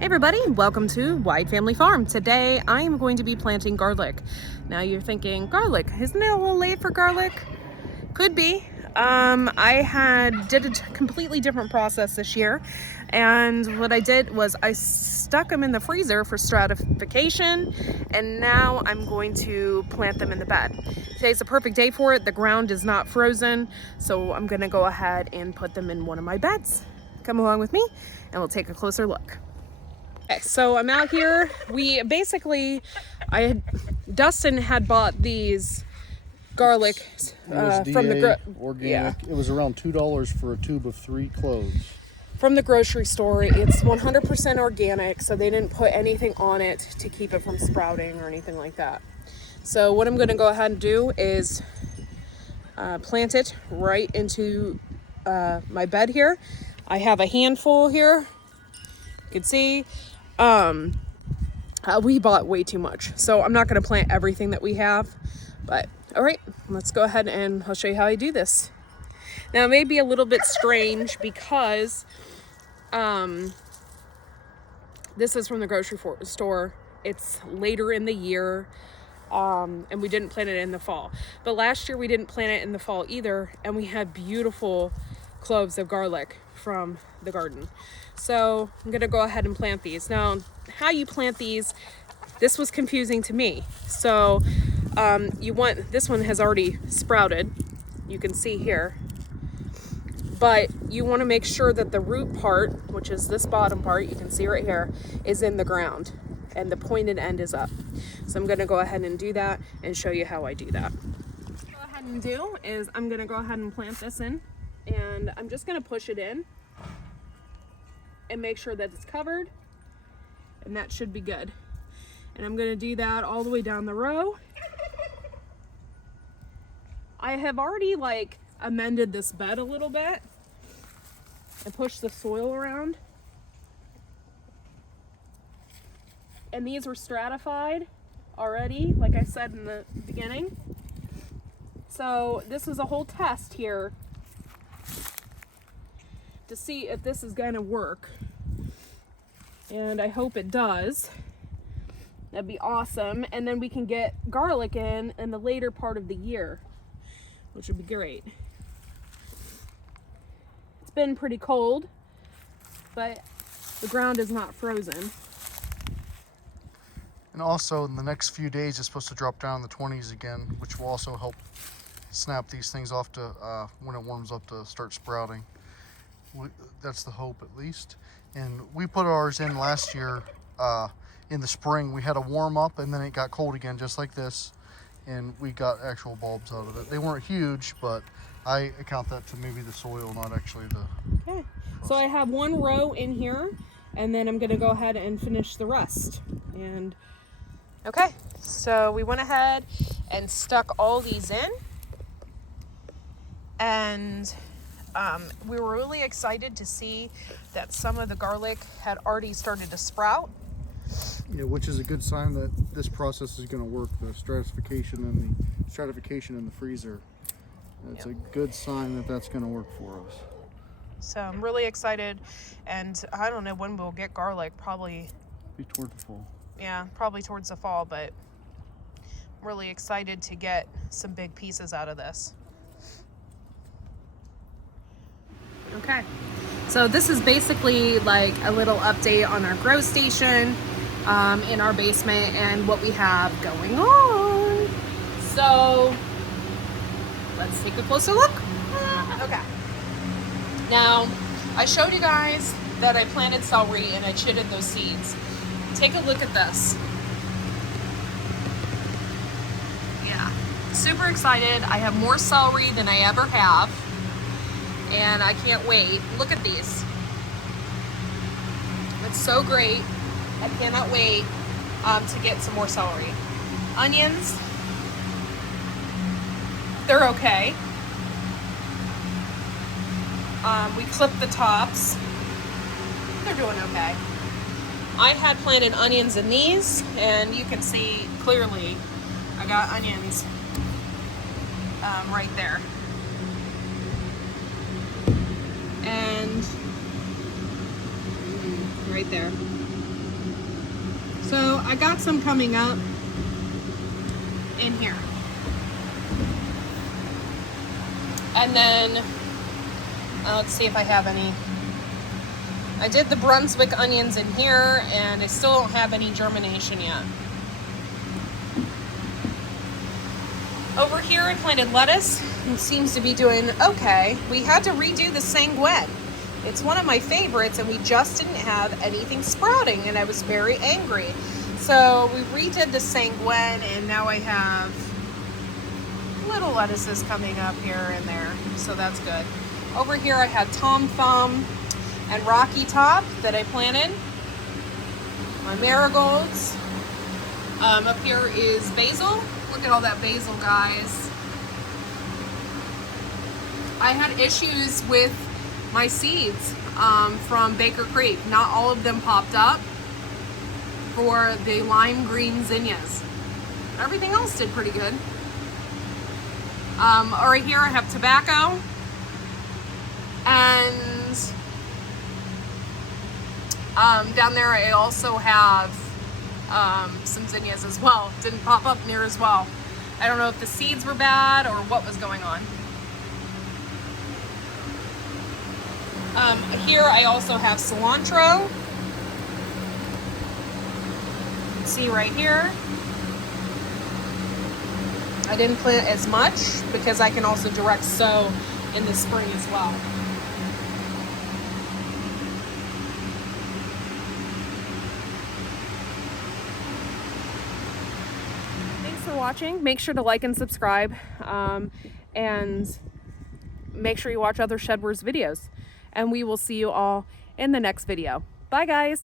Hey everybody, welcome to Wide Family Farm. Today I am going to be planting garlic. Now you're thinking, garlic, isn't it a little late for garlic? Could be. I did a completely different process this year, and what I did was I stuck them in the freezer for stratification, and now I'm going to plant them in the bed. Today's a perfect day for it. The ground is not frozen, so I'm gonna go ahead and put them in one of my beds. Come along with me and we'll take a closer look. Okay, so I'm out here. Dustin had bought these garlic from the organic. It was around $2 for a tube of 3 cloves. From the grocery store. It's 100% organic, so they didn't put anything on it to keep it from sprouting or anything like that. So what I'm going to go ahead and do is plant it right into my bed here. I have a handful here. You can see. We bought way too much, so I'm not going to plant everything that we have, but all right, let's go ahead and I'll show you how I do this. Now it may be a little bit strange because this is from the grocery store. It's later in the year, and we didn't plant it in the fall, but last year we didn't plant it in the fall either, and we had beautiful cloves of garlic from the garden. So I'm gonna go ahead and plant these. Now, how you plant these, this was confusing to me. So this one has already sprouted, you can see here, but you wanna make sure that the root part, which is this bottom part, you can see right here, is in the ground and the pointed end is up. So I'm gonna go ahead and do that and show you how I do that. What I'm gonna go ahead and do is I'm gonna go ahead and plant this in, and I'm just gonna push it in and make sure that it's covered, and that should be good. And I'm gonna do that all the way down the row. I have already amended this bed a little bit and pushed the soil around. And these were stratified already, like I said in the beginning. So this is a whole test here to see if this is gonna work, and I hope it does. That'd be awesome, and then we can get garlic in the later part of the year, which would be great. It's been pretty cold, but the ground is not frozen. And also in the next few days it's supposed to drop down in the 20s again, which will also help snap these things off to when it warms up to start sprouting. That's the hope, at least. And we put ours in last year in the spring. We had a warm up and then it got cold again, just like this, and we got actual bulbs out of it. They weren't huge, but I account that to maybe the soil, not actually the okay. So I have one row in here, and then I'm gonna go ahead and finish the rest. And okay, so we went ahead and stuck all these in, and we were really excited to see that some of the garlic had already started to sprout. Yeah, which is a good sign that this process is going to work. The stratification in the freezer. It's a good sign that that's going to work for us. So I'm really excited, and I don't know when we'll get garlic. Probably be toward the fall. Yeah, probably towards the fall, but I'm really excited to get some big pieces out of this. Okay, so this is basically like a little update on our grow station in our basement and what we have going on. So let's take a closer look. Okay, now I showed you guys that I planted celery and I chitted those seeds. Take a look at this. Yeah, super excited. I have more celery than I ever have, and I can't wait. Look at these. It's so great. I cannot wait to get some more celery. Onions, they're okay. We clipped the tops. They're doing okay. I had planted onions in these, and you can see clearly I got onions right there. And right there. So I got some coming up in here. And then, let's see if I have any. I did the Brunswick onions in here, and I still don't have any germination yet. Over here I planted lettuce. It seems to be doing okay. We had to redo the sanguine. It's one of my favorites, and we just didn't have anything sprouting, and I was very angry. So we redid the sanguine, and now I have little lettuces coming up here and there, so that's good. Over here I had Tom Thumb and Rocky Top that I planted. My marigolds. Up here is basil. Look at all that basil, guys. I had issues with my seeds from Baker Creek. Not all of them popped up for the lime green zinnias. Everything else did pretty good. Right here I have tobacco, and down there I also have some zinnias as well. Didn't pop up near as well. I don't know if the seeds were bad or what was going on. Here I also have cilantro. See right here. I didn't plant as much because I can also direct sow in the spring as well. Thanks for watching. Make sure to like and subscribe, and make sure you watch other Shedwards videos. And we will see you all in the next video. Bye, guys.